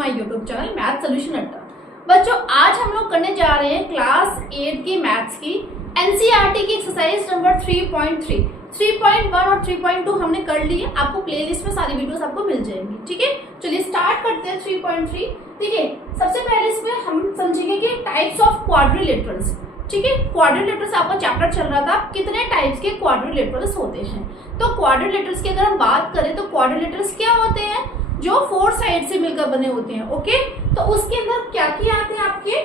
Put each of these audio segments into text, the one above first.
My YouTube channel math solution अड्डा। बच्चों, आज हम लोग करने जा रहे हैं क्लास 8 की मैथ्स की एनसीईआरटी की एक्सरसाइज नंबर 3.3, 3.1 और 3.2 हमने कर ली है। आपको प्लेलिस्ट में सारी वीडियोस आपको मिल जाएंगी। ठीक है, चलिए स्टार्ट करते हैं 3.3। देखिए, सबसे पहले इसमें हम समझेंगे कि टाइप्स ऑफ क्वाड्रिलेटरल्स। ठीक है, क्वाड्रिलेटरल्स आपका चैप्टर चल रहा था, कितने टाइप्स के क्वाड्रिलेटरल्स होते हैं। तो क्वाड्रिलेटरल्स की अगर हम बात करें तो क्वाड्रिलेटरल्स क्या होते हैं, जो 4 साइड से मिलकर बने होते हैं। ओके, तो उसके अंदर क्या क्या आते हैं आपके,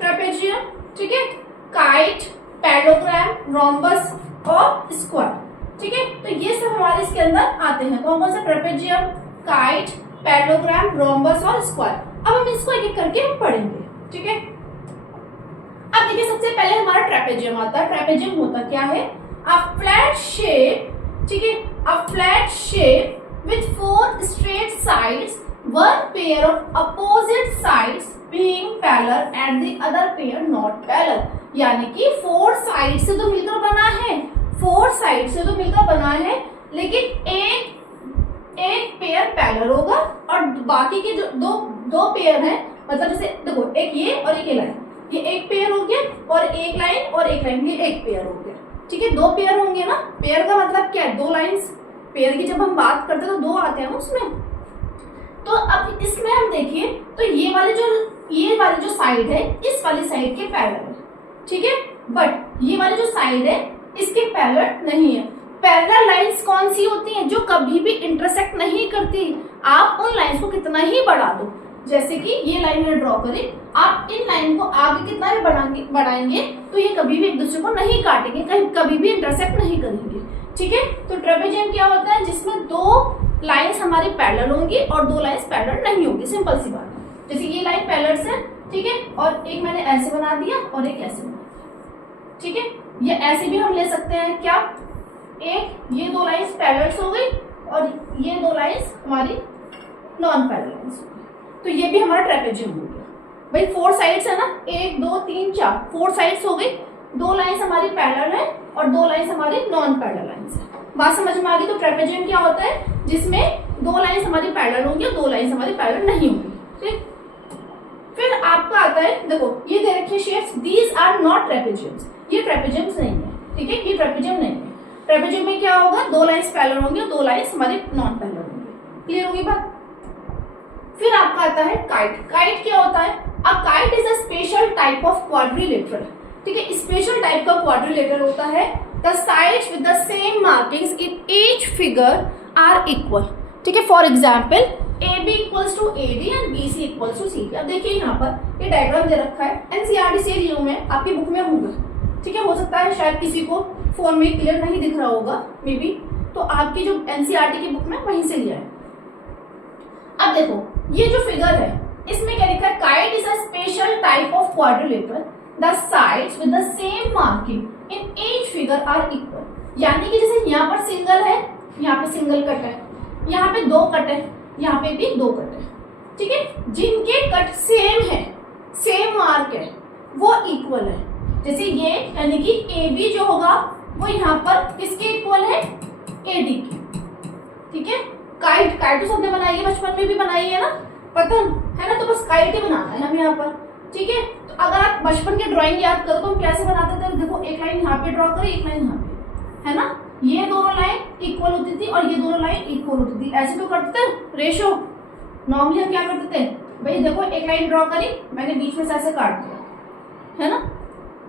ट्रेपेजियम, ठीक है, काइट, पैरेललोग्राम, रोम्बस और स्क्वायर। ठीक है, तो ये सब हमारे इसके अंदर आते हैं। कौन कौन सा, ट्रेपेजियम, काइट, पैरेललोग्राम, रोम्बस और स्क्वायर। अब हम इसको एक एक करके पढ़ेंगे। ठीक है, अब देखिए, सबसे पहले हमारा ट्रेपेजियम आता है। ट्रेपेजियम होता क्या है, अ फ्लैट शेप, ठीक है, a flat shape with 4 straight sides, one pair of opposite sides being parallel and the other pair not parallel। यानी कि 4 साइड से तो मिलकर बना है, 4 साइड से तो मिलकर बना है, लेकिन एक पेयर पैरेलल होगा और बाकी के जो दो पेयर हैं, मतलब जैसे देखो, एक ये और एक ये लाइन, ये एक पेयर हो गया और एक लाइन और एक लाइन, ये एक पेयर हो गया। ठीक है, 2 पेयर होंगे ना। पेयर का मतलब क्या है, 2 लाइंस। पेयर की जब हम बात करते हैं तो 2 आते हैं उसमें। तो अब इसमें हम देखिए, तो ये वाली जो साइड है, इस वाली साइड के पैरेलल है। ठीक है, बट ये वाली जो साइड है इसके पैरेलल नहीं है। पैरेलल लाइंस कौन सी होती हैं, जो कभी भी इंटरसेक्ट नहीं करती। आप उन लाइंस को कितना ही बढ़ा दो, जैसे कि ये लाइन में ड्रॉ करें, आप इन लाइन को आगे कितना भी बढ़ाएंगे तो ये कभी भी एक दूसरे को नहीं काटेंगे, कभी भी इंटरसेक्ट नहीं करेंगे। ठीक है, तो ट्रेपेजियम क्या होता है, जिसमें 2 लाइंस हमारी पैरेलल होंगी और 2 लाइंस पैरेलल नहीं होंगी। सिंपल सी बात है, जैसे ये लाइन पैरेलल है, ठीक है, और एक मैंने ऐसे बना दिया और एक ऐसे बना दिया। ठीक है, ये ऐसे भी हम ले सकते हैं क्या, एक ये 2 लाइंस पैरेलल हो गई और ये 2 लाइंस हमारी नॉन पैरेलल लाइंस हो गई। तो ये भी हमारा ट्रेपेजियम हो गया। भाई 4 साइड्स है ना, 1 2 3 4, 4 साइड्स हो गई, 2 लाइंस हमारी पैरेलल है और 2 लाइंस हमारी नॉन पैरेलल लाइंस है। बात समझ में आ गई। तो ट्रेपेजियम क्या होता है, जिसमें 2 लाइंस हमारी पैरेलल होंगी और 2 लाइंस हमारी पैरेलल नहीं होंगी। ठीक, फिर आपका आता है, देखो ये दे रखी शेप्स, दीज आर नॉट ट्रेपेजियम्स। ये ट्रेपेजियम्स नहीं है। ठीक है, ये ट्रेपेजियम नहीं है। ट्रेपेजियम में क्या होगा, 2 लाइंस पैरेलल होंगी और 2 लाइंस हमारी नॉन पैरेलल होंगी। क्लियर होगी बात। फिर आपका आता है काइट। काइट क्या होता है, a kite is a special type of quadrilateral. ठीक है, स्पेशल टाइप का क्वाड्रिलेटरल होता है, the sides with the same markings in each figure are equal. ठीक है, for example AB equals to AD and BC equals to CD। अब देखिए यहाँ पर ये डायग्राम दे रखा है, एनसीईआरटी से लिया हूं मैं, आपकी बुक में होगा। ठीक है, हो सकता है शायद किसी को फोन में क्लियर नहीं दिख रहा होगा, मे बी, तो आपकी जो एनसीईआरटी की बुक में वहीं से लिया है। अब देखो, ये जो फिगर है इसमें क्या लिखा है, kite is a special type of quadrilateral, the sides with the same marking in each figure are equal। यानी कि जैसे यहाँ पर सिंगल है, यहाँ पे सिंगल कट है, यहाँ पे 2 कट है, यहाँ पे भी 2 कट है। ठीक है, जिनके कट सेम है, सेम मार्क है, वो इक्वल है। जैसे ये, यानी कि AB जो होगा वो यहाँ पर किसके इक्वल है, AD की। ठीक है, काइट तो सबने बनाई है, बचपन में भी बनाई है ना, पतंग है ना, तो बस काइट ही बनाना है हम यहाँ पर। ठीक है, तो अगर आप बचपन के ड्राइंग याद करो तो हम कैसे बनाते थे, देखो एक लाइन यहाँ पे ड्रॉ करें, एक लाइन यहाँ पे, है ना, ये दोनों लाइन इक्वल होती थी और ये दोनों लाइन इक्वल होती थी। ऐसे तो करते थे रेशो। नॉर्मली हम क्या करते थे, भाई देखो एक लाइन ड्रॉ करी, मैंने बीच में से ऐसे काट दिया, है ना,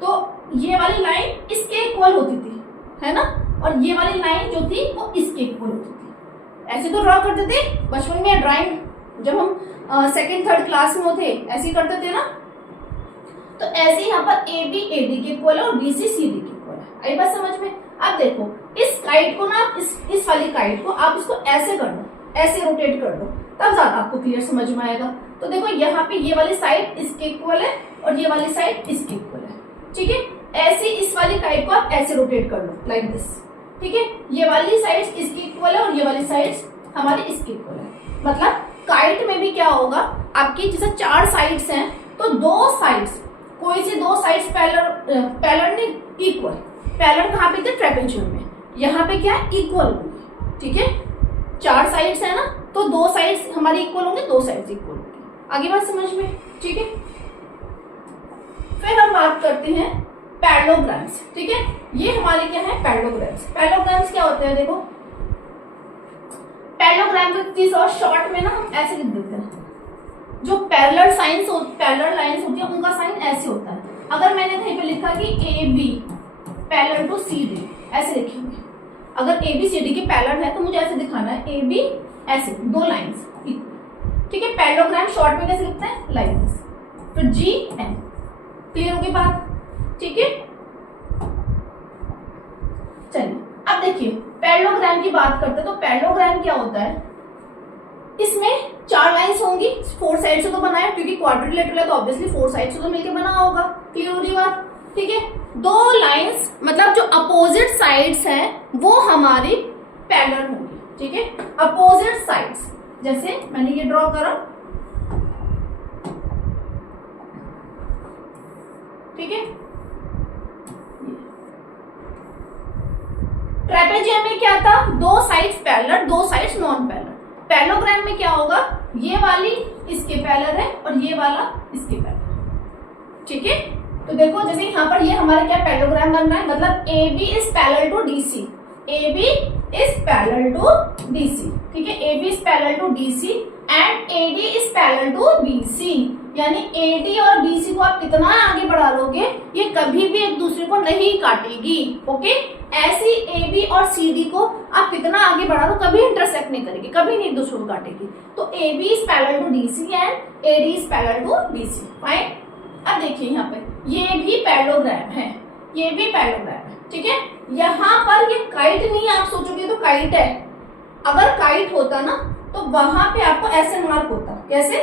तो ये वाली लाइन इसके इक्वल होती थी, है ना, और ये वाली लाइन जो थी वो इसके इक्वल होती थी। ऐसे तो ड्रॉ करते थे बचपन में ड्राइंग, जब हम 2nd 3rd क्लास में होते ऐसे ही करते थे ना। तो ऐसे यहाँ पर AB AD के इक्वल है और BC CD के इक्वल है। आई बात समझ में। अब देखो, इस काइट को ना, इस वाली काइट को आप इसको ऐसे कर दो, ऐसे रोटेट कर दो, तब ज्यादा आपको क्लियर समझ में आएगा। तो देखो यहाँ पे ये वाली साइड इसके इक्वल है और ये वाली साइड इसके इक्वल है। ठीक है, ऐसे इस वाली काइट को आप ऐसे रोटेट कर लो, लाइक दिस। ठीक है, ये वाली साइड इसकी इक्वल है और ये वाली साइड हमारी इसकी इक्वल है। मतलब काइट में भी क्या होगा, आपकी जैसे 4 साइड्स हैं तो 2 साइड्स, कोई सी 2 साइड्स पैरेलल नहीं, इक्वल। पैरेलल कहाँ पे थे, ट्रेपेजियम में। यहाँ पे क्या है, इक्वल होंगे। ठीक है, 4 साइड्स है ना, तो 2 साइड्स हमारी इक्वल होंगे, 2 साइड्स इक्वल होंगी। आगे बात समझ में, ठीक है। फिर हम बात करते हैं पैरेललोग्राम्स, ठीक है। ये हमारे क्या है, पैरेललोग्राम्स। पैरेललोग्राम्स क्या होते हैं, देखो पैरेललोग्राम की चीज और शॉर्ट में ना हम ऐसे लिख देते हैं, जो पैरेलल लाइंस होती है उनका साइन ऐसे होता है। अगर मैंने कहीं पे लिखा कि A B parallel to C D, ऐसे लिखेंगे। अगर ए बी सी डी के पैरेलल है तो मुझे ऐसे दिखाना है, ए बी ऐसे दो लाइंस, ठीक है। पैरेललोग्राम शॉर्ट में कैसे लिखते हैं, लाइक दिस, फिर जी एन। क्लियर होगी बात, ठीक है। चलिए अब देखिए पैरेललोग्राम की बात करते हैं। तो पैरेललोग्राम क्या होता है, इसमें 4 लाइंस होंगी, 4 साइड से तो बना है क्योंकि क्वाड्रिलेटरल है तो ऑब्वियसली 4 साइड से तो मिलकर बना होगा। क्लियर हो रही बात, ठीक है। 2 लाइंस मतलब जो अपोजिट साइड्स हैं वो हमारी पैरेलल होंगी, ठीक है। अपोजिट साइड्स, जैसे मैंने ये ड्रॉ करा, ठीक है। ट्रेपेजियम में क्या था, 2 sides parallel, 2 sides non parallel. Parallelogram में क्या होगा, ये वाली इसके पैरेलल है और ये वाला इसके पैरेलल, ठीक है। तो देखो जैसे यहाँ पर ये हमारा क्या पैरेललोग्राम बन रहा है, मतलब A B is parallel to D C, A B is parallel to D C, ठीक है। A B is parallel to D C and A D is parallel to B C, यानी ए डी और B C को आप कितना आगे बढ़ा लोगे, ये कभी भी एक दूसरे को नहीं काटेगी, ओके। ऐसी ए बी और सी डी को आप कितना आगे बढ़ा लो कभी इंटरसेक्ट नहीं करेगी, कभी नहीं एक दूसरे को काटेगी। तो A B is parallel to D C and A D is parallel to B C, fine. अब देखिए यहाँ पे ये भी पैरेललोग्राम है, ये भी पैरेललोग्राम है, ठीक है। यहाँ पर ये काइट नहीं, आप सोचोगे तो काइट है, अगर काइट होता ना तो वहां पे आपको ऐसे मार्क होता, कैसे,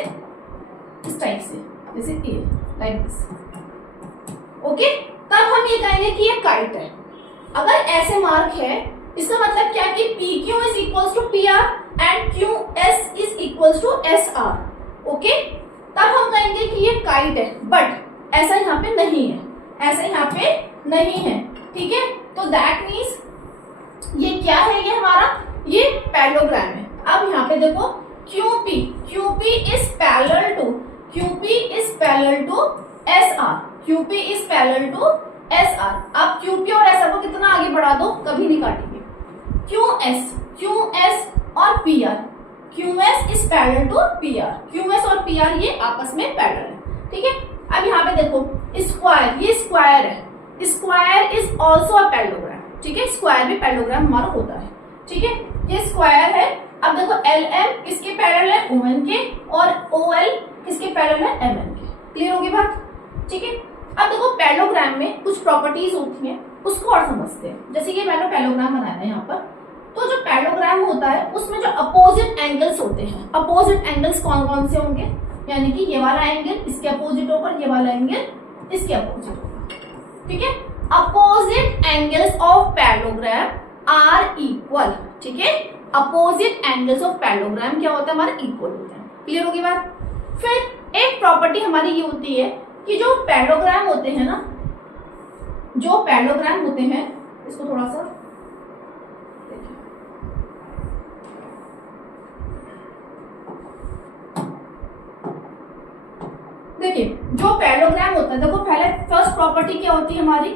इस टाइप से, जैसे ये लाइक दिस, ओके। तब हम ये कहेंगे कि ये काइट है। अगर ऐसे मार्क है इसका मतलब क्या कि P Q is equals to P R and Q S is equals to S R, okay. तब हम कहेंगे कि ये काइट है, बट ऐसा यहाँ पे नहीं है, ऐसा यहाँ पे नहीं है, ठीक है। तो दैट मीन्स ये क्या है, ये हमारा ये पैरेललोग्राम है। अब यहाँ पे देखो QP, QP is parallel to, QP is parallel to SR, QP is parallel to SR। अब QP और SR को कितना आगे बढ़ा दो, कभी नहीं काटेंगे। QS और PR, QS is parallel to PR, QS और PR ये आपस में पैरेलल है, ठीक है। अब यहाँ पे देखो स्क्वायर, ये स्क्वायर है, square is also a parallelogram, ठीक है। स्क्वायर भी पैरेललोग्राम हमारा होता है, ठीक है। ये स्क्वायर है। अब देखो LM किसके पैरेलल है, ON के, और OL किसके पैरेलल है, MN के। क्लियर होगी बात, ठीक है। अब देखो पैरेललोग्राम में कुछ प्रॉपर्टीज होती हैं, उसको और समझते हैं। जैसे ये मैंने पैरेललोग्राम बनाया है यहाँ पर, तो जो पैरेललोग्राम होता है उसमें जो अपोजिट एंगल्स होते हैं, अपोजिट एंगल्स कौन कौन से होंगे, यानी कि ये वाला एंगल इसके अपोजिट होगा, ये वाला एंगल इसके अपोजिट होगा, ठीक है। Opposite angles of parallelogram are equal, ठीक है। अपोजिट एंगल्स ऑफ पैरेललोग्राम क्या होता है, हमारे इक्वल होते हैं। क्लियर होगी बात। फिर एक प्रॉपर्टी हमारी ये होती है कि जो पैरेललोग्राम होते हैं ना, जो पैरेललोग्राम होते हैं, इसको थोड़ा सा देखिए, जो पैरेललोग्राम होता है, देखो पहले फर्स्ट प्रॉपर्टी क्या होती है हमारी,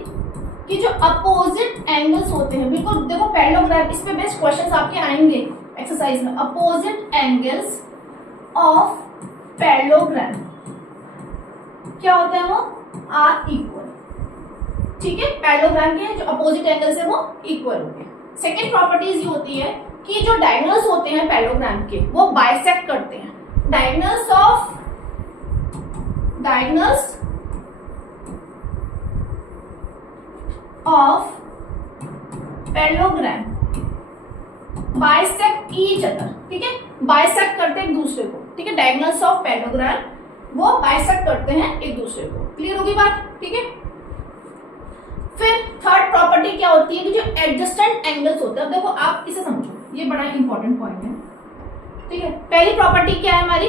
कि जो अपोजिट एंगल्स होते हैं, बिल्कुल देखो पैरेललोग्राम, इस पे बेस्ट क्वेश्चंस आपके आएंगे एक्सरसाइज में। अपोजिट एंगल्स ऑफ पैरेललोग्राम क्या होते हैं, वो आर इक्वल, ठीक है। पैरेललोग्राम के जो अपोजिट एंगल्स है वो इक्वल होंगे। सेकेंड प्रॉपर्टीज ये होती है कि जो डायगोनल्स होते हैं पैरेललोग्राम के वो बाइसेक्ट करते हैं। Diagonals of parallelogram bisect each other, ठीक है। बाइसेक्ट करते हैं एक दूसरे को, ठीक है। डायगोनल्स ऑफ पैरेललोग्राम वो बाइसेक्ट करते हैं एक दूसरे को। क्लियर होगी बात, ठीक है। फिर थर्ड प्रॉपर्टी क्या होती है कि जो एडजस्टेंट एंगल्स होते हैं, अब देखो आप इसे समझो, ये बड़ा इंपॉर्टेंट पॉइंट है, ठीक है। पहली प्रॉपर्टी क्या है हमारी,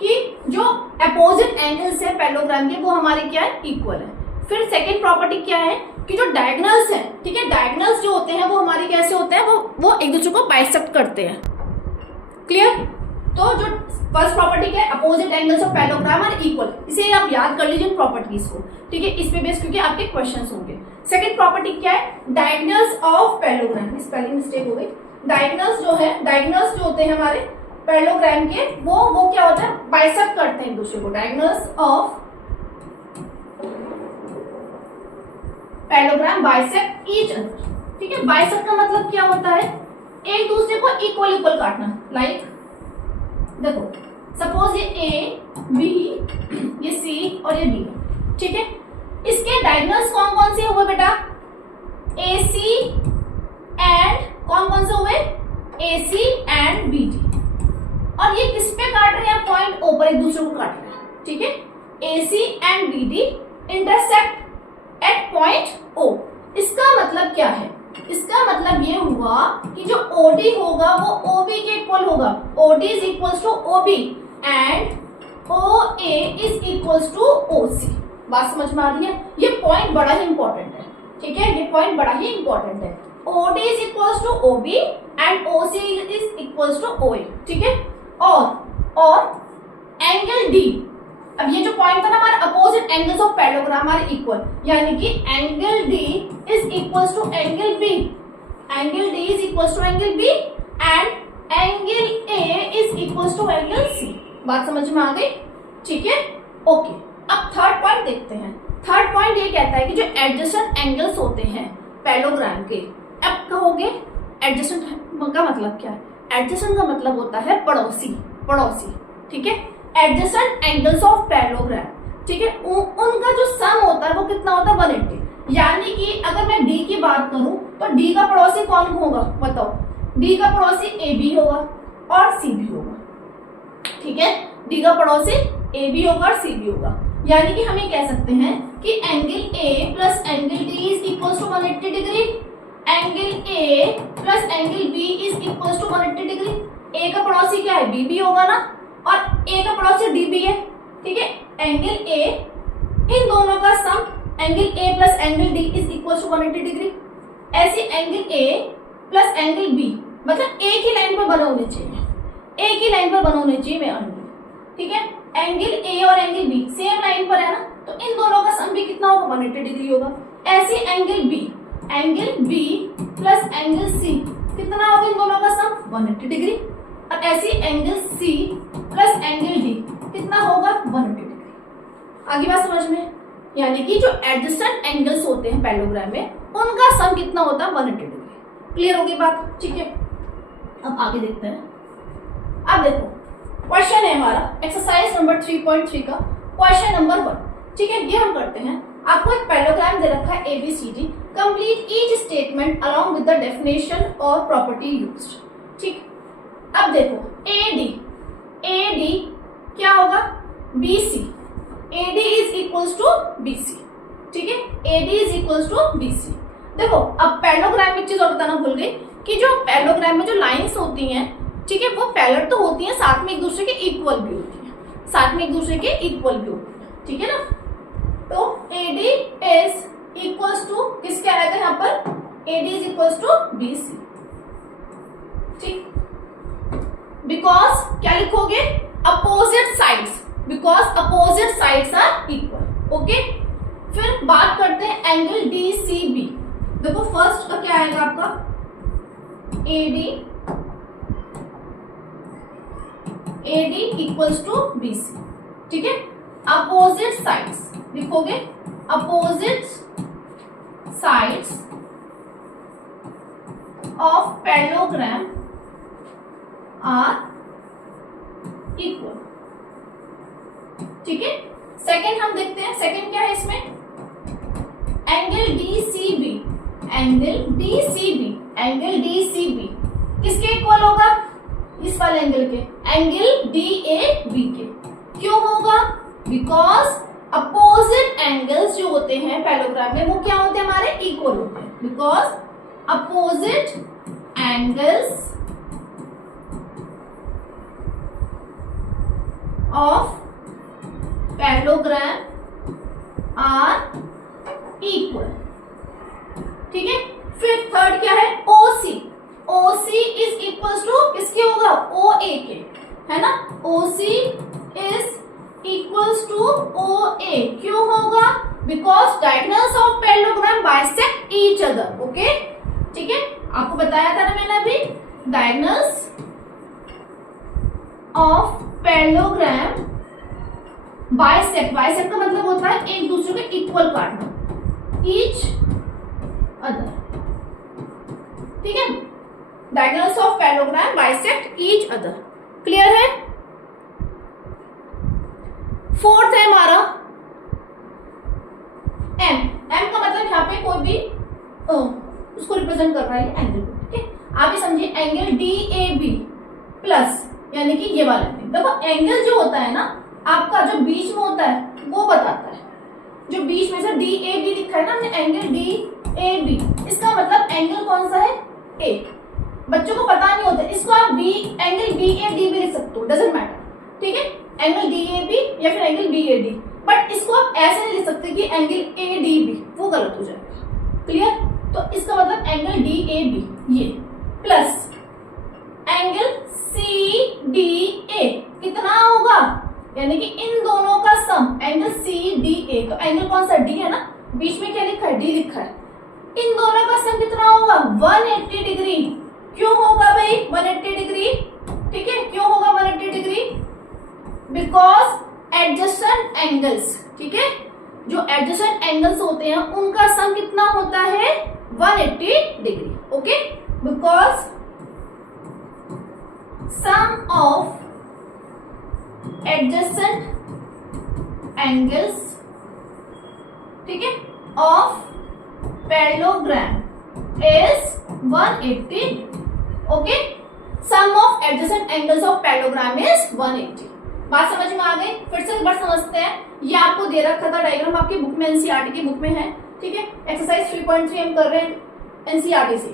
कि जो अपोजिट एंगल्स है पैरेललोग्राम के वो हमारे क्या है, इक्वल है। फिर सेकेंड प्रॉपर्टी क्या है कि जो डायगोनल्स है, ठीक है, डायगोनल्स जो होते हैं वो हमारे कैसे होते हैं, वो एक दूसरे को बाइसेक्ट करते हैं। क्लियर। तो जो फर्स्ट प्रॉपर्टी क्या है, opposite angle angles of parallelogram are equal. इसे आप याद कर लीजिए प्रॉपर्टीज को, ठीक है, इस पे बेस क्योंकि आपके क्वेश्चंस होंगे। सेकंड प्रॉपर्टी क्या है, डायगोनल्स ऑफ पैरेललोग्राम, इस स्पेलिंग मिस्टेक हो गई। डायगोनल्स जो है, डायगोनल्स जो होते हैं हमारे पैरेललोग्राम के, वो क्या होता है, बाइसेक्ट करते हैं एक दूसरे को। Diagonals of parallelogram bisect each other, ठीक है। बाइसेक्ट का मतलब क्या होता है, एक दूसरे को इक्वल इक्वल काटना। लाइक देखो, सपोज ये ए बी, ये सी और ये डी, ठीक है। इसके डायगोनल्स कौन कौन से हुए बेटा, ए सी एंड कौन कौन से हुए, ए सी एंड बी डी। और ये किस पे काट रहे हैं, पॉइंट ओ पर एक दूसरे को काट रहे हैं, ठीक है। A C and B D intersect at point O. इसका मतलब क्या है, इसका मतलब ये हुआ कि जो OD होगा वो OB के इक्वल होगा। OD is equals to OB and OA is equals to OC। बात समझ में आ रही है, ये पॉइंट बड़ा ही इंपॉर्टेंट है, ठीक है, ये पॉइंट बड़ा ही इंपॉर्टेंट है। OD is equals to OB and OC is equals to OA, ठीक है। और एंगल D, अब ये जो पॉइंट था ना हमारा, opposite angles of parallelogram are equal, यानी कि angle D is equals to angle B, angle D is equals to angle B and angle A is equals to angle C। बात समझ में आ गई, ठीक है, ओके। अब थर्ड पॉइंट देखते हैं। थर्ड पॉइंट ये कहता है कि जो एडजेसेंट एंगल्स होते हैं पैरेललोग्राम के, अब कहोगे एडजेसेंट का मतलब क्या है, एडजेसेंट का मतलब होता है पड़ोसी, पड़ोसी, ठीक है। एडजेसेंट एंगल्स ऑफ पैरेललोग्राम, ठीक है, उनका जो सम होता है वो कितना होता है, 180। यानी कि अगर मैं डी की बात करूं तो डी का पड़ोसी कौन होगा, बताओ, डी का पड़ोसी ए बी होगा और सी बी होगा, ठीक है। डी का पड़ोसी ए बी होगा और सी बी होगा, यानी कि हम ये कह सकते हैं कि angle A plus angle D is equal to 180 degree, angle A plus angle B is equal to 180 degree. A का पड़ोसी क्या है, बी बी होगा ना, और ए का पड़ोसी डी बी है, ठीक है। एंगल ए, इन दोनों का sum angle A plus angle D is equal to 180 degree. ऐसे angle A plus angle B, मतलब एक ही लाइन पर बने होने चाहिए, एक ही लाइन पर बने होने चाहिए मेरा एंगल, ठीक है। एंगल ए और एंगल बी सेम लाइन पर है ना, तो इन दोनों का सम भी कितना होगा, 180 डिग्री होगा। ऐसे angle B plus angle C कितना होगा, इन दोनों का सम 180 डिग्री। और ऐसी angle C plus angle D कितना होगा, 180 डिग्री। आगे बात समझ में, यानी कि जो एडजेसेंट एंगल्स होते हैं पैरेललोग्राम में, उनका सम कितना होता है, 180 डिग्री। क्लियर होगी बात, ठीक है। अब आगे देखते हैं। अब देखो क्वेश्चन है हमारा एक्सरसाइज नंबर 3.3 का क्वेश्चन नंबर 1, ठीक है। ये हम करते हैं, आपको एक पैरेललोग्राम दे रखा है ABCD, complete each statement along with the definition और प्रॉपर्टी यूज्ड, ठीक। अब देखो AD क्या होगा, BC, AD is equals to BC, ठीक है। AD is equals to BC। देखो अब पैरेललोग्राम में एक चीज और बताना भूल गई कि जो पैरेललोग्राम में जो लाइंस होती हैं, ठीक है, वो पैरेलल तो होती हैं, साथ में एक दूसरे के इक्वल भी होती हैं, साथ में एक दूसरे के इक्वल भी होती हैं, ठीक है ना। तो AD इज इक्वल्स टू किसके आएगा यहाँ पर, AD is equals to BC, ठीक। बिकॉज क्या लिखोगे, opposite sides, because opposite sides are equal, okay. फिर बात करते हैं एंगल DCB। देखो फर्स्ट का क्या आएगा आपका, AD इक्वल्स टू BC, ठीक है। अपोजिट साइड्स लिखोगे, opposite sides of parallelogram are equal, ठीक है। सेकंड हम देखते हैं, सेकंड क्या है इसमें, एंगल DCB, एंगल DCB किसके इक्वल होगा, इस वाले एंगल के, एंगल DAB के। क्यों होगा, बिकॉज अपोजिट एंगल्स जो होते हैं पैरेललोग्राम में वो क्या होते हैं, हमारे इक्वल होते हैं। Because opposite angles of parallelogram are equal, ठीक है। फिर थर्ड क्या है, OC इज इक्वल टू किसके होगा, OA के, है ना। OC is equals to O A. क्यों होगा? Because diagonals of parallelogram bisect each other. Okay, ठीक है, आपको बताया था ना मैंने अभी, diagonals of parallelogram bisect, bisect का मतलब होता है एक दूसरे के इक्वल काटना, ईच अदर। ठीक है, diagonals of parallelogram bisect each other. Clear है? फोर्थ है हमारा एम। एम का मतलब यहाँ पे कोई भी उसको रिप्रेजेंट कर रहा है एंगल को। ठीक है, आप ये समझिए angle D A B plus, यानी कि ये वाला एंगल। देखो एंगल जो होता है ना आपका, जो बीच में होता है वो बताता है। जो बीच में से डी ए बी लिखा है ना हमने, एंगल डी ए बी, इसका मतलब एंगल कौन सा है? ए। बच्चों को पता नहीं होता, इसको आप B, angle B A D भी लिख सकते हो, डजंट मैटर। ठीक है, एंगल डी ए बी या फिर angle B A D, but इसको आप ऐसे नहीं लिख सकते कि एंगल ए डी बी, वो गलत हो जाएगा। क्लियर? तो इसका मतलब एंगल डी ए बी ये plus angle C D A कितना होगा? यानी कि इन दोनों का सम एंगल सी डी ए। तो एंगल कौन सा? डी है ना, बीच में क्या लिखा है? डी लिखा है। इन दोनों का सम कितना होगा? 180 डिग्री। क्यों होगा भाई 180 डिग्री? ठीक है, क्यों होगा 180 डिग्री? बिकॉज एडजेसेंट एंगल्स, ठीक है, जो एडजेसेंट एंगल्स होते हैं उनका सम कितना होता है? 180 degree. Okay, because sum of adjacent angles, ठीक है, of parallelogram is 180। Okay, sum of adjacent angles of parallelogram is 180। बात समझ में आ गई? फिर से एक बार समझते हैं। ये आपको दे रखा था डायग्राम, आपकी बुक में, एनसीईआरटी की बुक में है। ठीक है, एक्सरसाइज 3.3 हम कर रहे हैं एनसीईआरटी से।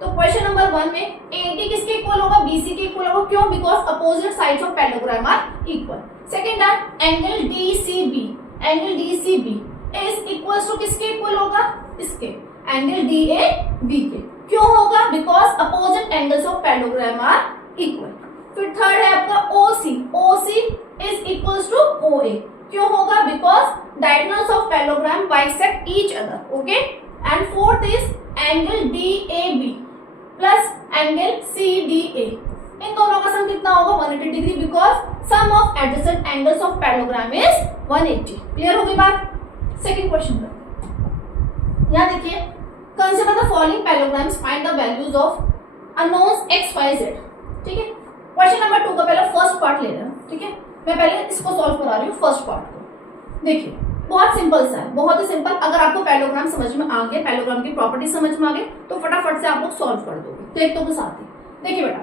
तो क्वेश्चन नंबर 1 में एडी किसके इक्वल होगा? बीसी के इक्वल होगा। क्यों? Because opposite sides of parallelogram are equal. Second है angle DCB, angle DCB is equals to किसके इक्वल होगा? इसके, एंगल डीएबी के। क्यों होगा? Because opposite angles of parallelogram are equal. फिर थर्ड है आपका OC, OC is equals to OA. क्यों होगा? Because diagonals of parallelogram bisect each other. Okay, and fourth is angle DAB plus angle CDA. इन दोनों का सम कितना होगा? 180 degree, because sum of adjacent angles of parallelogram is 180। Clear हो गई बात? सेकंड क्वेश्चन का यहां देखिए, consider the following parallelograms, find the values of unknowns x y z। ठीक है, क्वेश्चन नंबर 2 का पहले फर्स्ट पार्ट ले रहे हैं। ठीक है, मैं पहले इसको सॉल्व करा रही हूँ फर्स्ट पार्ट को। देखिए बहुत सिंपल सा है, बहुत ही सिंपल। अगर आपको पैरेललोग्राम समझ में आ गया, पैरेललोग्राम की प्रॉपर्टी समझ में आ गई, तो फटाफट से आप लोग सॉल्व कर दोगे देखो के साथ ही। देखिए बेटा,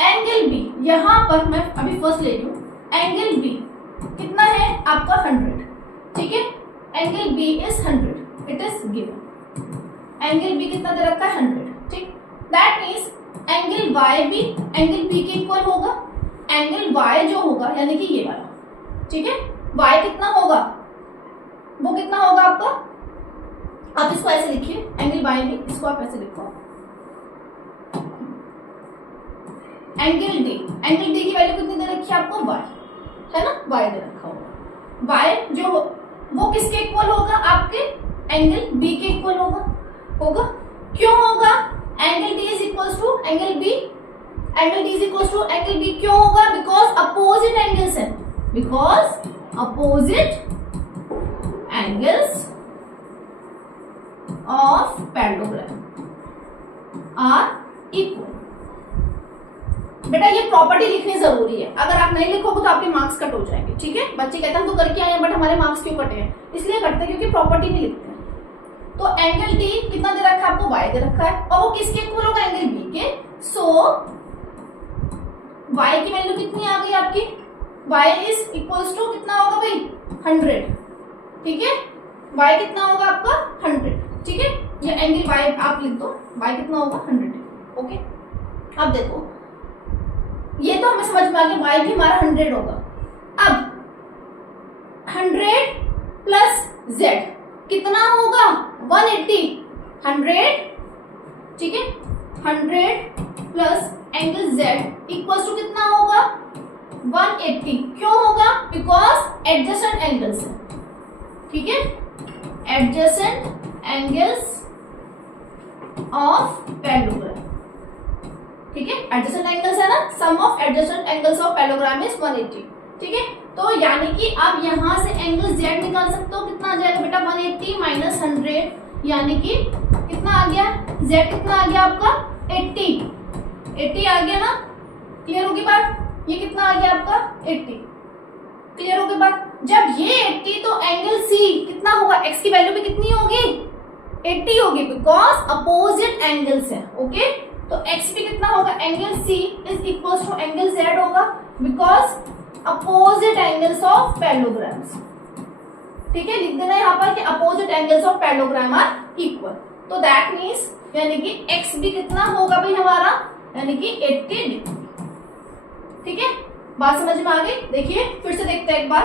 एंगल बी, यहां पर मैं अभी फर्स्ट ले रही हूँ, एंगल बी कितना है आपका? 100। ठीक है, angle B is 100, it is given. Angle B कितना दे रखा है? 100। ठीक, दैट मीन्स एंगल वाई भी एंगल बी के इक्वल होगा। एंगल वाई जो होगा यानी कि ये वाला, ठीक है, वाई कितना होगा? वो कितना होगा आपका? आप इसको ऐसे लिखिए, एंगल वाई भी, इसको आप ऐसे लिखो, एंगल डी, एंगल डी की वैल्यू कितनी दे रखी है आपको? वाई, है ना, वाई दे रखा होगा। वाई जो वो किसके इक्वल होगा? आपके एंगल बी के इक्वल होगा। क्यों होगा? Angle D is equal to angle B, angle D is equal to angle B. क्यों होगा? बिकॉज अपोजिट एंगल्स है, because opposite angles of parallelogram are equal. बेटा ये प्रॉपर्टी लिखनी जरूरी है, अगर आप नहीं लिखोगे तो आपके मार्क्स कट हो जाएंगे। ठीक है, बच्चे कहते हैं हम तो करके आए हैं बट हमारे मार्क्स क्यों कटे हैं? इसलिए कटते हैं क्योंकि प्रॉपर्टी नहीं लिखते हैं। तो एंगल डी कितना दे रखा है आपको? वाई दे रखा है, और वो किसके इक्वल होगा? एंगल बी के। सो वाई की वैल्यू कितनी आ गई आपकी? वाई इज इक्वल्स टू कितना होगा भाई? 100। ठीक है, वाई कितना होगा आपका? 100। ठीक है, ये एंगल वाई आप लिख दो, वाई कितना होगा? 100। ओके, अब देखो ये तो हमें समझ में आ गया, वाई भी हमारा 100 होगा। अब 100 प्लस जेड कितना होगा? 180। 100, ठीक है, 100 plus angle Z equals to कितना होगा? 180 क्यों होगा? बिकॉज एडजेसेंट एंगल्स है, ठीक है, एडजेसेंट एंगल्स ऑफ पैरेललोग्राम, ठीक है, एडजेसेंट एंगल्स है ना, sum of adjacent angles of parallelogram is 180, ठीक है। तो यानी कि आप यहां से एंगल Z निकाल सकते हो, कितना आ जाएगा बेटा 180 माइनस 100, यानी कि कितना आ गया Z, कितना आ गया आपका 80 आ गया ना, क्लियर होगी बात, ये कितना आ गया आपका 80, क्लियर होगी बात। जब ये 80 तो एंगल C कितना होगा, x की वैल्यू भी कितनी होगी 80 होगी, बिकॉज अपोजिट एंगल्स है, ओके। तो x भी कितना होगा, angle C is equal to angle Z होगा, because opposite angles of parallelograms, ठीक है, लिख देना यहाँ पर कि opposite angles of parallelogram are equal. तो दैट मीन्स यानी कि x भी कितना होगा भाई हमारा, यानी कि 80 डिग्री, ठीक है, बात समझ में आ गई। देखिए फिर से देखते हैं एक बार,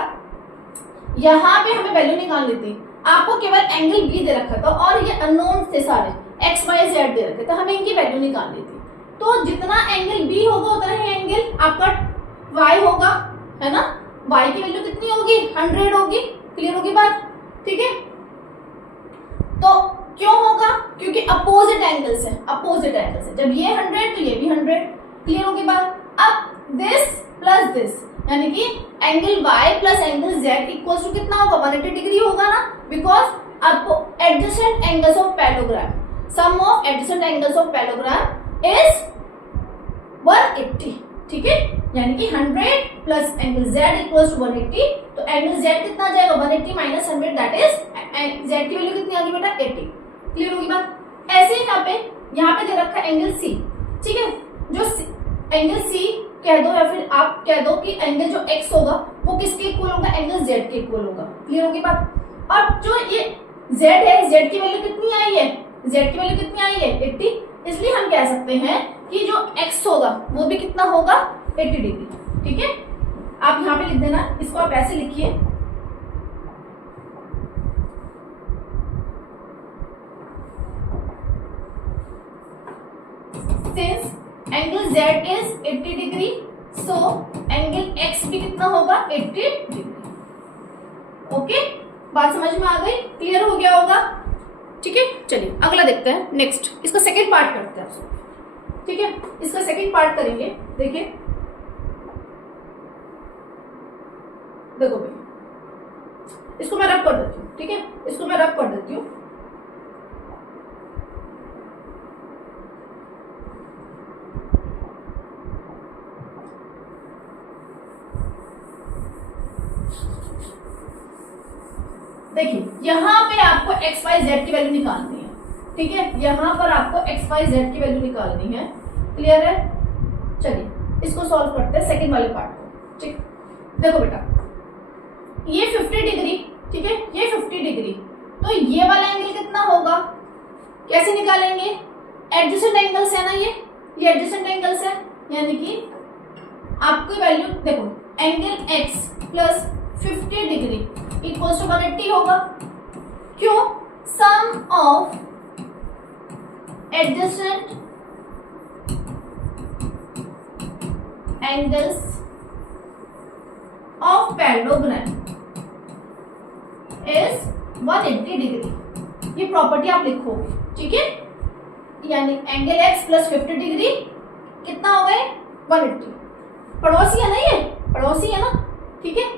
यहाँ पे हमें वैल्यू निकालनी थी, आपको केवल एंगल बी दे रखा था और ये अननोन थे सारे, एक्स वाई जेड दे रखे, तो हमें इनकी वैल्यू निकालनी थी। तो जितना एंगल बी होगा उतना ही एंगल आपका वाई होगा, है ना, वाई की वैल्यू कितनी होगी 100 होगी, क्लियर होगी बात, ठीक है। तो क्यों होगा, क्योंकि अपोजिट एंगल्स है, अपोजिट एंगल्स है, जब ये 100 तो ये भी 100, क्लियर होगी बात। अब दिस प्लस दिस, यानी कि angle y plus angle z equals to कितना होगा 180 डिग्री होगा ना, बिकॉज आपको adjacent angles of parallelogram, sum of adjacent angles of parallelogram is 180, ठीक है, यानी कि 100 plus angle z equals to 180, तो एंगल z कितना आ जाएगा 180 माइनस 100, दैट इज z की वैल्यू कितनी आ गई बेटा 80, क्लियर होगी बात। ऐसे ही यहाँ पे दे रखा एंगल c, ठीक है, जो एंगल c कह दो या फिर आप कह दो कि एंगल जो x होगा वो किसके इक्वल होगा, एंगल z के इक्वल होगा, क्लियर होगी बात। और जो ये z है, z की वैल्यू कितनी आई है, z की वैल्यू कितनी आई है 80, इसलिए हम कह सकते हैं कि जो x होगा वो भी कितना होगा 80 डिग्री, ठीक है। आप यहाँ पे लिख देना, इसको आप ऐसे लिखिए, since angle Z is 80 degree, so angle X भी कितना होगा 80 डिग्री, ओके, बात समझ में आ गई, क्लियर हो गया होगा, ठीक है। चलिए अगला देखते हैं, नेक्स्ट इसका सेकंड पार्ट करते हैं, ठीक है, इसका सेकंड पार्ट करेंगे। देखिए देखो भाई, इसको मैं रब कर देती हूँ, ठीक है, इसको मैं रब कर देती हूँ, देखिए यहाँ पे आपको एक्स वाई जेड की वैल्यू निकालनी है, ठीक है, यहाँ पर आपको एक्स वाई जेड की वैल्यू निकालनी है, क्लियर है। चलिए इसको सॉल्व करते हैं सेकंड वाले पार्ट को, ठीक। देखो बेटा ये 50 डिग्री, ठीक है, ये 50 डिग्री, तो ये वाला एंगल कितना होगा, कैसे निकालेंगे, एडजेसेंट एंगल्स है ना, ये एडजेसेंट एंगल्स है, यानी कि आपकी वैल्यू देखो, angle x plus 50 degree equal to 180 होगा, क्यों, sum of adjacent angles of parallelogram is 180 degree, ये प्रॉपर्टी आप लिखोगे, ठीक है, यानी एंगल x प्लस 50 डिग्री कितना हो गए 180, पड़ोसी है ना, ये पड़ोसी है ना, ठीक है।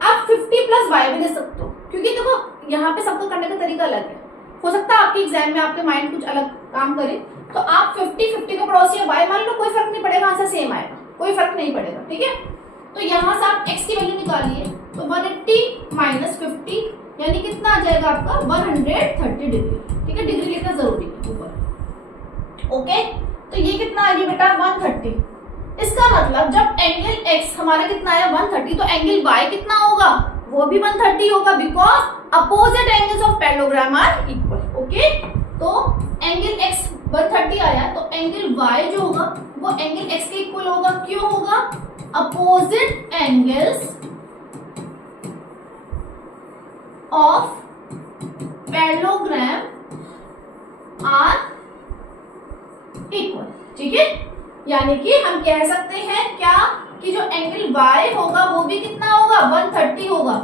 आप 50 प्लस y भी दे सकते हो, क्योंकि देखो यहाँ पे सबको करने का तरीका अलग है, हो सकता है आपके एग्जाम में आपके माइंड कुछ अलग काम करे, तो आप 50 का पड़ोसी y मान लो, कोई फर्क नहीं पड़ेगा, आंसर सेम आएगा, कोई फर्क नहीं पड़ेगा, ठीक है। तो यहाँ से आप x की वैल्यू निकालिए, तो 180 माइनस 50 यानी कितना आ जाएगा आपका 130 डिग्री, ठीक है, डिग्री लिखना जरूरी है ऊपर, ओके। तो ये कितना आ गया बेटा 130, इसका मतलब जब एंगल x हमारा कितना आया 130, तो एंगल y कितना होगा, वो भी 130 होगा, because opposite angles of parallelogram are equal, okay. तो एंगल x 130 आया, तो एंगल y जो होगा वो एंगल x के इक्वल होगा, क्यों होगा, opposite angles of parallelogram are equal, ठीक है। यानी कि हम कह सकते हैं क्या, कि जो एंगल y होगा वो भी कितना होगा 130 होगा,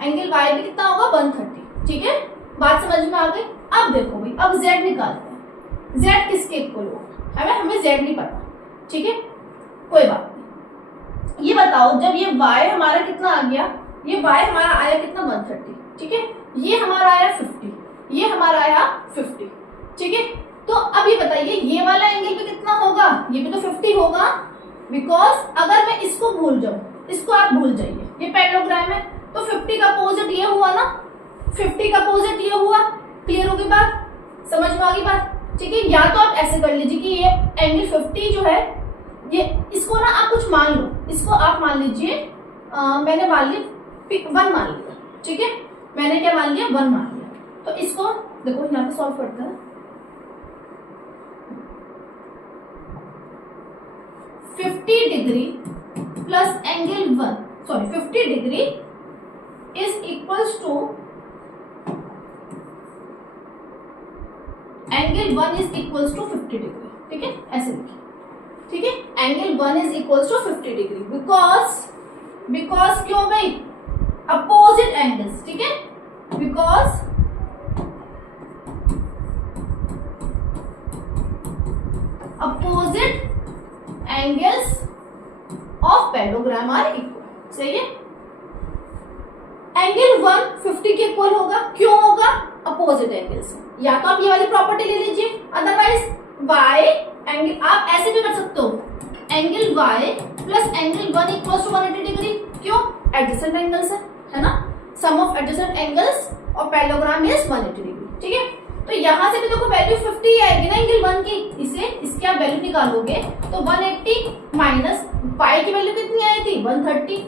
एंगल y भी कितना होगा 130। ठीक है, बात समझ में आ गई। अब देखो भाई, अब z निकालते हैं, z किसके इक्वल होगा, हमें z नहीं पता। ठीक है, कोई बात नहीं। ये बताओ जब ये y हमारा कितना आ गया, ये y हमारा आया कितना 130। ठीक है, ये हमारा आया 50, ये हमारा आया 50। ठीक है, तो अब ये बताइए ये वाला एंगल भी कितना होगा, ये भी तो 50 होगा, बिकॉज अगर मैं इसको भूल जाऊं, इसको आप भूल जाइए, ये पैरेललोग्राम है, तो 50 का अपोजिट ये हुआ ना, 50 का अपोजिट ये हुआ। क्लियर होगी बात, समझ में आ गई बात। ठीक है, या तो आप ऐसे कर लीजिए कि ये एंगल 50 जो है, ये इसको ना आप कुछ मान लो, इसको आप मान लीजिए मैंने मान लिया 1 मान लिया। ठीक है, मैंने क्या मान लिया 1 मान लिया। तो इसको देखो यहाँ पे सॉल्व करते हैं। 50 degree plus angle 50 degree is equals to angle 1 is equals to 50 degree. ठीक है, ऐसे लिखिए। ठीक है, angle 1 is equals to 50 degree because क्यों भाई, अपोजिट एंगल्स। ठीक है, because opposite angles of parallelogram are equal. सही है, एंगल 1 50 के इक्वल होगा, क्यों होगा, अपोजिट एंगल्स। या तो आप ये वाली प्रॉपर्टी ले लीजिए, अदरवाइज y एंगल आप ऐसे भी कर सकते हो, angle y plus angle 1 equals to 180 degree. क्यों, एडजेसेंट एंगल्स है ना, सम ऑफ एडजेसेंट एंगल्स और पैरेललोग्राम इज 180 डिग्री। ठीक है, तो यहां से भी देखो वैल्यू 50 आएगी ना एंगल 1 की, इसे इसके आप वैल्यू निकालोगे तो 180 माइनस y की वैल्यू कितनी आई थी 130,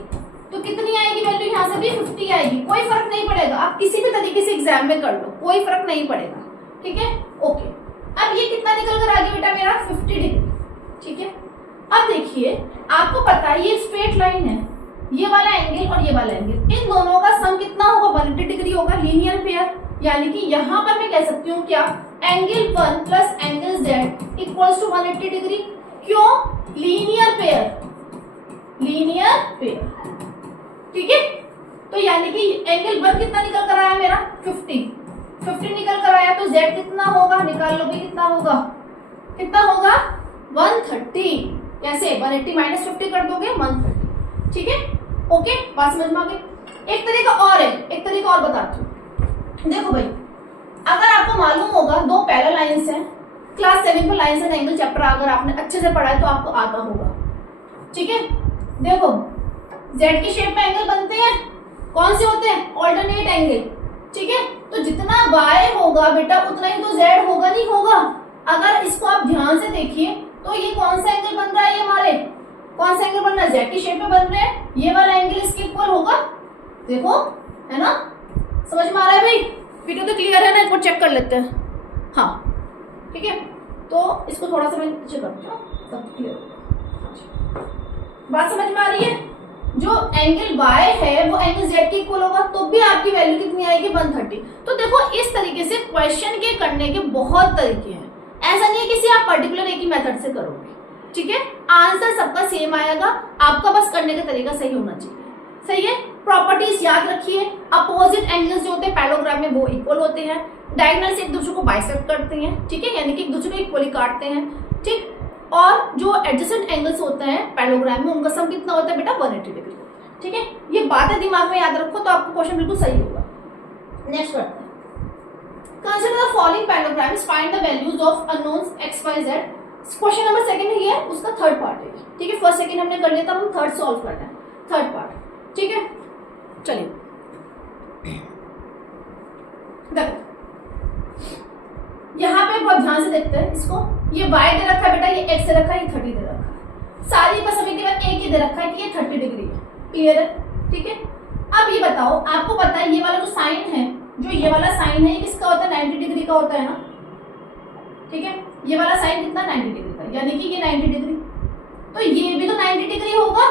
तो कितनी आएगी वैल्यू, यहाँ से भी 50 आएगी। कोई फर्क नहीं पड़ेगा, आप किसी भी तरीके से एग्जाम में कर लो, कोई फर्क नहीं पड़ेगा। ठीक है, ओके। अब ये कितना निकल कर आ गया बेटा मेरा 50 डिग्री। ठीक है, अब देखिए आपको पता है ये स्ट्रेट लाइन है, ये वाला एंगल और ये वाला एंगल, इन दोनों का सम कितना होगा 180 डिग्री होगा, लीनियर पेयर। यानी कि यहाँ पर मैं कह सकती हूँ क्या, angle 1 plus angle z equals to 180 degree. क्यों, लीनियर पेयर। ठीक है, तो यानी कि एंगल 1 कितना निकल कर आया मेरा 50 निकल कर आया, तो z कितना होगा, निकाल लो भी कितना होगा 130। कैसे, 180 माइनस 50 कर दोगे 130। ठीक है, ओके, बात समझ में आ गई। एक तरीका और है, एक तरीका और बताती हूँ। देखो भाई, अगर आपको मालूम होगा दो पैरेलल लाइंस हैं, क्लास 7 में लाइंस एंड एंगल चैप्टर अगर आपने अच्छे से पढ़ा है तो आपको आता होगा। ठीक है, देखो z की शेप में एंगल बनते हैं, कौन से होते हैं, ऑल्टरनेट एंगल। ठीक है, तो जितना y होगा बेटा उतना ही तो z होगा, नहीं होगा। अगर इसको आप ध्यान से देखिए तो ये कौन सा एंगल बन रहा है, ये हमारे कौन सा एंगल बन रहा है, z की शेप में बन रहे हैं, ये वाला एंगल इसके इक्वल होगा। देखो, है ना, समझ में आ रहा है भाई, वीडियो तो क्लियर है ना, एक बार चेक कर लेते हैं। हाँ, ठीक है, तो इसको थोड़ा सा मैं नीचे करती हूँ, सब क्लियर होगा। बात समझ में आ रही है, जो एंगल y है वो एंगल z के इक्वल होगा, तो भी आपकी वैल्यू कितनी आएगी 130। तो देखो इस तरीके से क्वेश्चन के करने के बहुत तरीके हैं, ऐसा नहीं है किसी आप पर्टिकुलर एक ही मेथड से करोगे। ठीक है, आंसर सबका सेम आएगा, आपका बस करने का तरीका सही होना चाहिए। सही है, प्रॉपर्टीज याद रखिए, अपोजिट एंगल्स जो होते हैं पैरेललोग्राम में वो इक्वल होते हैं, डायगोनल से एक दूसरे को बाइसेक्ट करते हैं। ठीक है, यानी कि एक दूसरे को इक्वली काटते हैं। ठीक, और जो एडजेसेंट एंगल्स होते हैं पैरेललोग्राम में उनका सम कितना होता है बेटा 180 डिग्री। ठीक है, ये बातें दिमाग में याद रखो तो आपको क्वेश्चन बिल्कुल सही होगा। नेक्स्ट पढ़ते हैं, consider the following parallelograms, find the values of unknowns x y z। Question number second है, उसका थर्ड पार्ट है। ठीक है, फर्स्ट सेकंड हमने कर लिया था, हम थर्ड सॉल्व करना है, थर्ड पार्ट। ठीक है, चलिए देखो यहाँ पे बहुत ध्यान से देखते हैं इसको, ये y दे रखा है बेटा, ये x दे रखा है, ये 30 दे रखा है, सारी बस हमें केवल एक ही दे रखा है कि ये 30 डिग्री है। क्लियर है, ठीक है। अब ये बताओ, आपको पता है ये वाला जो साइन है, जो ये वाला साइन है, ये किसका होता है 90 डिग्री का होता है ना। ठीक है, ये वाला साइन कितना 90 डिग्री का, यानी कि ये 90 डिग्री, तो ये भी तो 90 डिग्री होगा,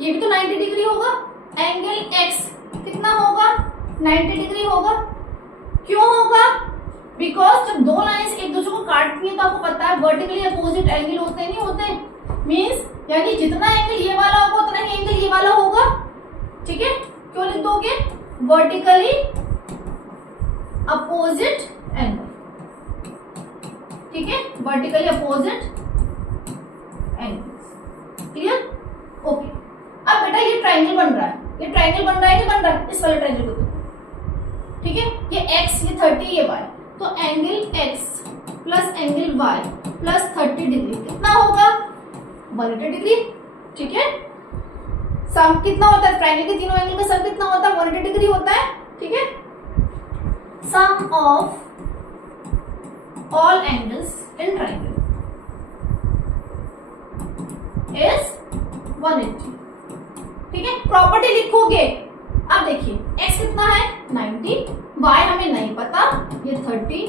ये भी तो 90 डिग्री होगा। एंगल x कितना होगा 90 डिग्री होगा। क्यों होगा, बिकॉज जब दो लाइंस एक दूसरे को काटती हैं तो आपको पता है वर्टिकली अपोजिट एंगल होते नहीं होते, मीन्स यानी जितना एंगल ये वाला होगा उतना ही एंगल ये वाला होगा। ठीक है, क्यों लिख दोगे? Vertically opposite angle. ठीक है, vertically opposite angle. Clear? Okay. अब बेटा ये ट्राइंगल बन रहा है, ये ट्राइंगल बन रहा है कि बन रहा है? इस वाले ट्राइंगल को देखो। ठीक है, ये x, ये 30, ये y, तो angle x plus angle y plus 30 degree कितना होगा? 180 डिग्री। ठीक है, सम कितना होता है? ट्राइंगल के तीनों एंगल का सम कितना होता है? 180 डिग्री होता है। ठीक है, sum of all angles in triangle is 180। ठीक है, प्रॉपर्टी लिखोगे। अब देखिए x कितना है? 90, y हमें नहीं पता, ये 30।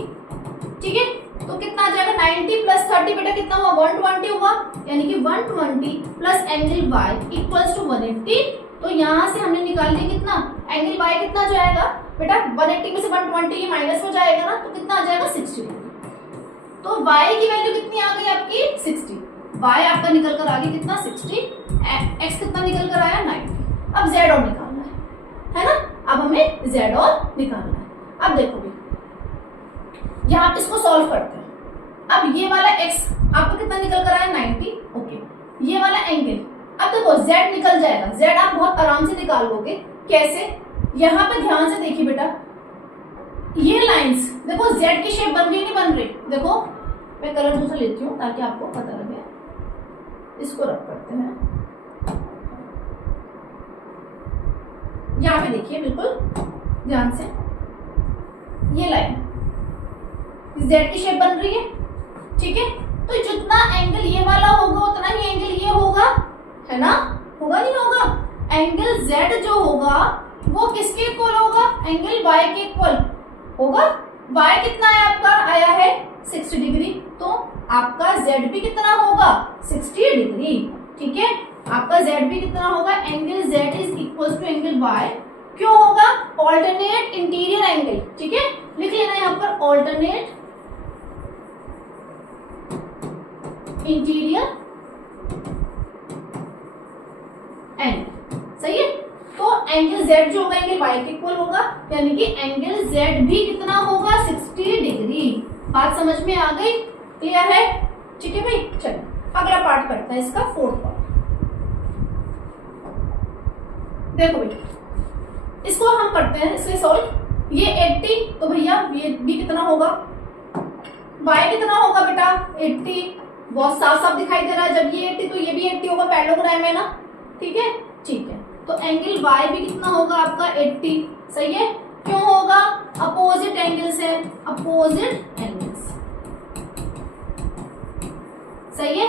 ठीक है, तो कितना आ जाएगा? 90 प्लस 30 बेटा कितना हुआ? 120 हुआ, यानी कि 120 plus angle y equals to 180। तो यहां से हमने निकाल लिया कितना? एंगल y कितना जाएगा बेटा? 180 में से 120 ये माइनस हो जाएगा ना, तो कितना आ जाएगा? 60 डिग्री। तो y की वैल्यू कितनी आ गई आपकी? 60। y आपका निकल कर आ गई कितना? 60। x कितना निकल कर आया? 90। अब z और निकालना है ना? अब हमें z और निकालना है। अब देखो भी यहाँ इसको सॉल्व करते हैं। अब ये वाला x आपको कितना निकल कर आया? 90। ओके, ये वाला एंगल, अब देखो z निकल जाएगा। z आप बहुत आराम से निकाल लोगे। कैसे? यहाँ पे ध्यान से देखिए बेटा, ये लाइंस देखो z की शेप बन रही नहीं बन रही? देखो मैं कलर दूसरा लेती हूँ ताकि आपको पता लगे। इसको रब करते हैं। यहाँ पे देखिए बिल्कुल ध्यान से, ये लाइन z की शेप बन रही है। ठीक है, तो जितना एंगल ये वाला होगा उतना ही एंगल ये होगा, है ना? होगा नहीं होगा? एंगल z जो होगा वो किसके इक्वल होगा? एंगल y के इक्वल होगा। y कितना है आपका? आया है 60 डिग्री, तो आपका z भी कितना होगा? 60 डिग्री। ठीक है, आपका z भी कितना होगा? Angle z is equal to angle y। क्यों होगा? Alternate interior angle. ठीक है, लिख लेना यहाँ पर ऑल्टरनेट इंटीरियर एंगल। सही है, तो एंगल z जो होगा एंगल y के इक्वल होगा, यानी कि एंगल z भी कितना होगा? 60 डिग्री। बात समझ में आ गई? क्लियर है? ठीक है भाई, चलो अगला पार्ट करते हैं, इसका 4th पार्ट। देखो भाई इसको हम करते हैं, इसे सॉल्व। ये 80, तो भैया ये भी कितना होगा? y कितना होगा बेटा? 80। बहुत साफ साफ दिखाई दे रहा है, जब ये 80 तो ये भी 80 होगा, पैरेललोग्राम है ना? ठीक है, ठीक है, तो एंगल y भी कितना होगा आपका? 80। सही है, क्यों होगा? अपोजिट एंगल्स है, अपोजिट एंगल्स। सही है,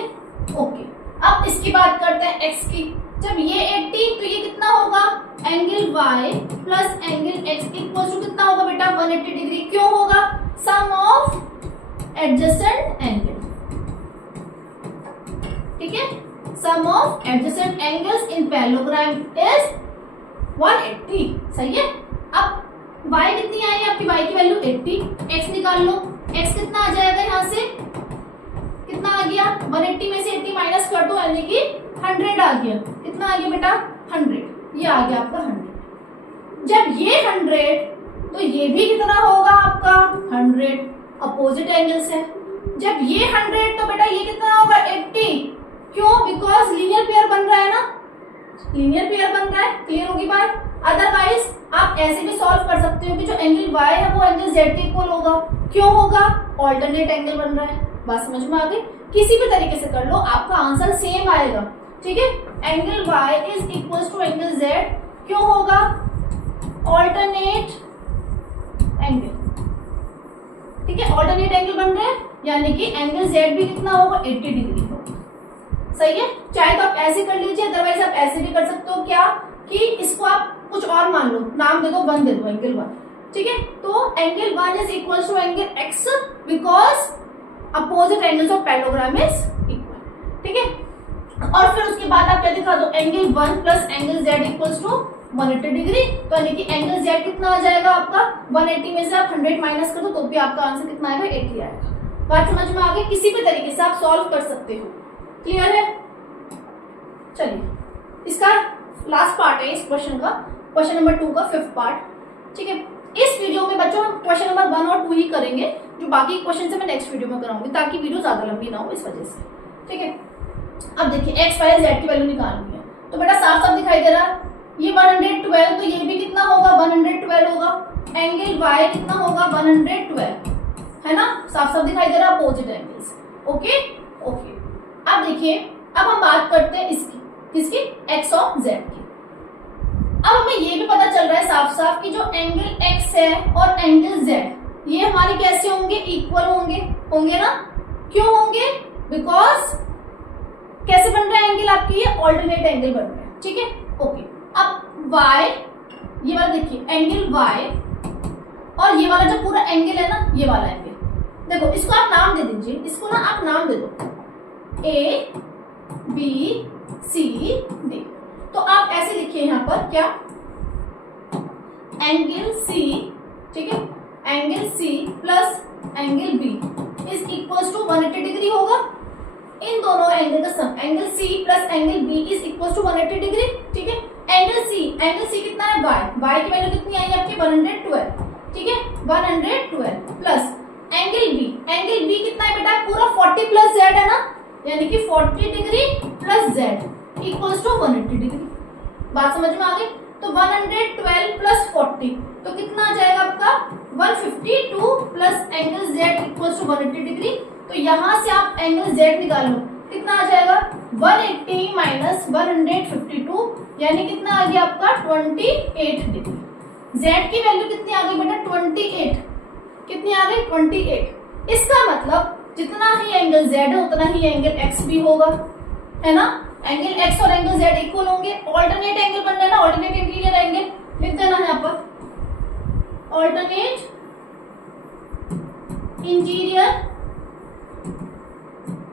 ओके। अब इसकी बात करते हैं x की। जब ये 80 तो ये कितना होगा? Angle y plus angle x equal to कितना होगा बेटा? 180 डिग्री। क्यों होगा? Sum of adjacent angle. ठीक है, sum of adjacent angles in parallelogram is 180। सही है, अब y कितनी आई है आपकी? y की वैल्यू 80, x निकाल लो। x कितना आ जाएगा? यहाँ से कितना आ गया? 180 में से 80 माइनस कर दो, यानी कि 100 आ गया। कितना आ गया बेटा? 100। ये आ गया आपका 100। जब ये 100 तो ये भी कितना होगा आपका? 100। अपोजिट एंगल्स है। जब ये 100 तो बेटा ये कितना होगा? 80। क्यों? बिकॉज लीनियर पेयर बन रहा है ना, लीनियर पेयर बन रहा है। क्लियर होगी बात? अदरवाइज आप ऐसे भी सॉल्व कर सकते हो कि जो एंगल y है वो एंगल z के इक्वल होगा। क्यों होगा? ऑल्टरनेट एंगल बन रहा है। बात समझ में आ गई? किसी भी तरीके से कर लो, आपका आंसर सेम आएगा। ठीक है, angle y is equal to angle z। क्यों होगा? Alternate angle. ठीक है, ऑल्टरनेट एंगल बन रहे हैं, यानी कि एंगल z भी कितना होगा? 80 डिग्री होगा। सही है, चाहे तो आप ऐसे कर लीजिए, अदरवाइज आप ऐसे भी कर सकते हो। क्या कि इसको आप कुछ और मान लो, नाम दे दो 1 दे दो, एंगल 1। ठीक है, तो angle 1 is equal to angle x because opposite angles of parallelogram is equal. ठीक है, और फिर उसके बाद आप क्या दिखा दो? Angle 1 plus angle z equals to 180 degree. तो यानी कि एंगल z कितना आ जाएगा आपका? 180 में से आप 100 माइनस कर दो तो भी आपका आंसर कितना आएगा? 80 आएगा। बात समझ में आ गई? किसी भी तरीके से आप सॉल्व कर सकते हो। क्लियर है? चलिए इसका लास्ट पार्ट है इस क्वेश्चन का, क्वेश्चन नंबर 2 का 5th पार्ट। ठीक है, इस वीडियो में बच्चों हम क्वेश्चन नंबर 1 और 2 ही करेंगे, जो बाकी क्वेश्चन से मैं नेक्स्ट वीडियो में कराऊंगी ताकि वीडियो ज्यादा लंबी ना हो इस वजह से। ठीक है, अब देखिए एक्स वाई जेड की वैल्यू निकालनी है, तो बेटा साफ साफ दिखाई दे रहा है ये 112, तो ये भी कितना होगा 112 होगा, एंगल वाई कितना होगा 112, है ना, साफ साफ दिखाई दे रहा है अपोजिट एंगल्स। ओके ओके, अब देखिए अब हम बात करते हैं इसकी, किसकी, एक्स और जेड की। अब हमें ये भी पता चल रहा है साफ साफ कि जो एंगल एक्स है और एंगल जेड ये हमारे कैसे होंगे, इक्वल होंगे ना, क्यों होंगे, बिकॉज कैसे बन रहा है एंगल आपकी, ये ऑल्टरनेट एंगल बन रहा है। ठीक है ओके, अब y ये वाला देखिए एंगल y और ये वाला जो पूरा एंगल है ना, ये वाला एंगल देखो, इसको आप नाम दे दीजिए, इसको ना आप नाम दे दो A B C D। तो आप ऐसे लिखिए यहाँ पर क्या, एंगल C, ठीक है, angle C plus angle B is equal to 180 degree होगा। इन दोनों एंगल का sum, angle C plus angle B is equal to 180 degree. ठीक है, एंगल C कितना है y की वैल्यू कितनी आई आपकी 112, ठीक है 112 प्लस एंगल B कितना है बेटा, पूरा 40 प्लस z है ना, यानी कि 40 degree plus z equals to 180 degree. बात समझ में आ गई, तो 112 प्लस 40 तो कितना आ जाएगा आपका 152 plus angle z equals to 180 degree. तो यहां से आप एंगल z निकालो, कितना आ जाएगा 180 माइनस 152, यानी कितना आ गया आपका 28 डिग्री। z की वैल्यू कितनी आ गई बेटा 28, कितनी आ गई 28। इसका मतलब जितना ही एंगल z है उतना ही एंगल x भी होगा, है ना, एंगल x और एंगल z इक्वल होंगे, ऑल्टरनेट एंगल बन रहा है ना, ऑल्टरनेट इंटीरियर एंगल लिख देना है यहाँ पर, ऑल्टरनेट इंटीरियर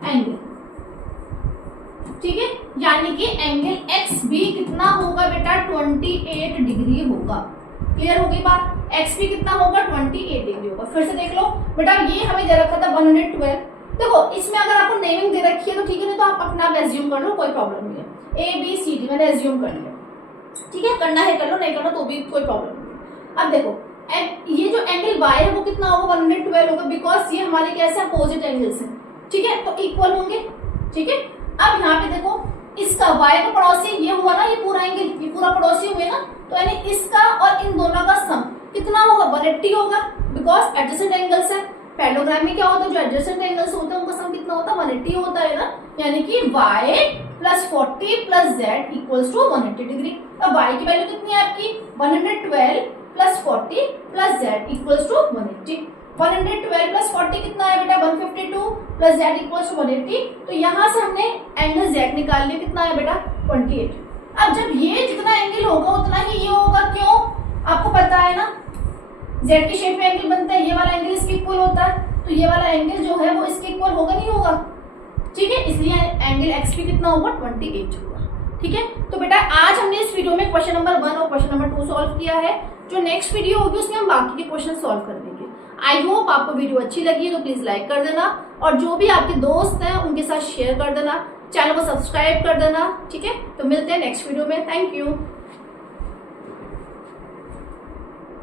एंगल। ठीक है, यानी कि एंगल एक्स भी कितना होगा बेटा 28 डिग्री होगा। क्लियर हो गई बात, एक्स भी कितना होगा 28 डिग्री होगा। फिर से देख लो बेटा, ये हमें दे रखा था 112, देखो इसमें अगर आपको नेमिंग दे रखी है तो ठीक है, नहीं तो आप अपना एज्यूम कर लो, कोई प्रॉब्लम नहीं है, ए बी सी डी मैंने एज्यूम कर लिया। ठीक है, करना है कर लो, नहीं करना तो भी कोई प्रॉब्लम नहीं। अब देखो ये जो एंगल y है वो कितना होगा 112 होगा, बिकॉज ये हमारे कैसे अपोजिट एंगल्स हैं। ठीक है, तो इक्वल होंगे। ठीक है, अब यहाँ पे देखो इसका y का पड़ोसी ये हुआ ना, ये पूरा एंगल ये पूरा पड़ोसी हुए ना, तो यानी इसका और इन दोनों का सम कितना होगा 180 होगा, बिकॉज एडजेसेंट एंगल्स है। पैरेललोग्राम में क्या होता है, जो एडजेसेंट एंगल्स होते हैं उनका सम कितना होता है 180 होता है ना, यानी कि y plus 40 plus z equals to 180 degree. अब y की वैल्यू कितनी है आपकी 112 plus 40 plus z equals to 180। 112 plus 40 कितना है बेटा 152 प्लस z इक्वल्स टू 180। तो यहाँ से हमने एंगल z निकाल लिया, कितना है बेटा 28। अब जब ये जितना एंगल होगा उतना ही ये होगा, क्यों आपको पता है ना, z की शेप में एंगल बनता है, ये वाला एंगल इसके इक्वल होता है, तो ये वाला एंगल जो है वो इसके इक्वल होगा नहीं होगा। ठीक है, इसलिए एंगल x भी कितना होगा 28 होगा। ठीक है, तो बेटा आज हमने इस वीडियो में क्वेश्चन नंबर 1 और क्वेश्चन नंबर 2 सॉल्व किया है। जो नेक्स्ट वीडियो होगी उसमें हम बाकी के क्वेश्चन सॉल्व कर लेंगे। आई होप आपको वीडियो अच्छी लगी है तो प्लीज लाइक कर देना, और जो भी आपके दोस्त हैं उनके साथ शेयर कर देना, चैनल को सब्सक्राइब कर देना। ठीक है, तो मिलते हैं नेक्स्ट वीडियो में, थैंक यू।